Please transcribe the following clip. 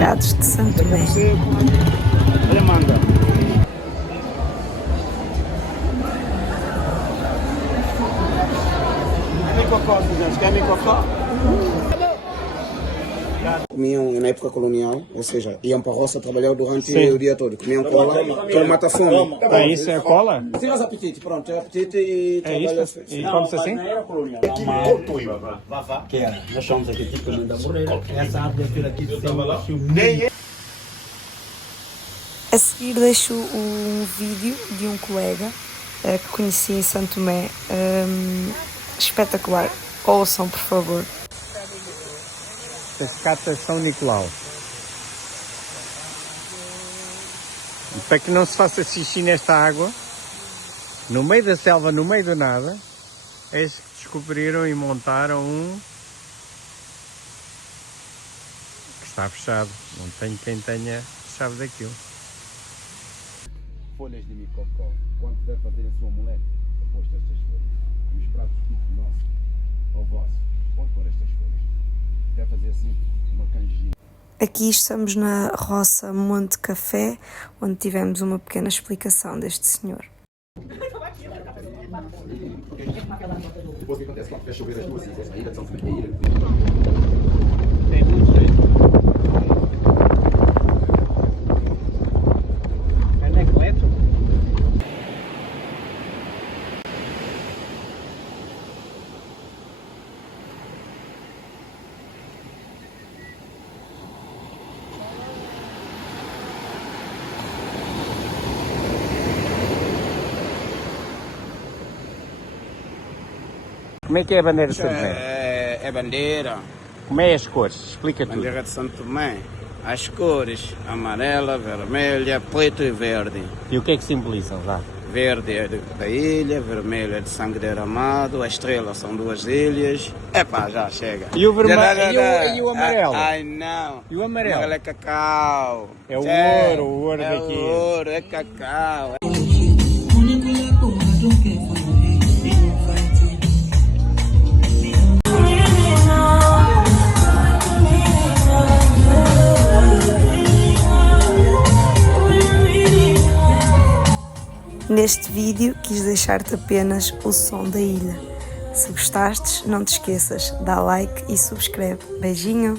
mercados de Santo Tomé. Olha, manda. Quer cocó? Comiam na época colonial, ou seja, iam para a roça trabalhar durante o dia todo. Comiam cola, que mata fome. É isso, é a cola? Tiras apetite, pronto, é apetite e trabalha. E come-se assim? Que era, nós chamamos aqui tipo da borreira, essa árvore aqui de cima. A seguir deixo um vídeo de um colega que conheci em Santo Tomé. Espetacular. Ouçam, por favor. Cascata São Nicolau. E para que não se faça xixi nesta água, no meio da selva, no meio do nada, eles que descobriram e montaram um que está fechado. Não tem quem tenha chave daquilo. Folhas de micocó. Quanto deve fazer a sua mulher depois destas folhas? E os pratos tipo nosso ou vosso, pode pôr estas folhas. Deve fazer assim uma canjinha. Aqui estamos na roça Monte Café, onde tivemos uma pequena explicação deste senhor. Depois o que acontece? Quando fecha as duas, a ilha de São Tomé. Tem muitos dois. Anacleto? Como é que é a bandeira de Santo Tomé? É bandeira. Como é as cores? Explica tudo. Bandeira de Santo Tomé. As cores: amarela, vermelha, preto e verde. E o que é que simbolizam já? Verde é da ilha, vermelho é de sangue derramado, a estrela são duas ilhas. Epá, já chega. E o vermelho Já. e o amarelo? Ai não. E o amarelo? Amarelo é cacau. É o ouro é daqui. O ouro, é cacau. Neste vídeo quis deixar-te apenas o som da ilha. Se gostastes, não te esqueças, dá like e subscreve. Beijinho!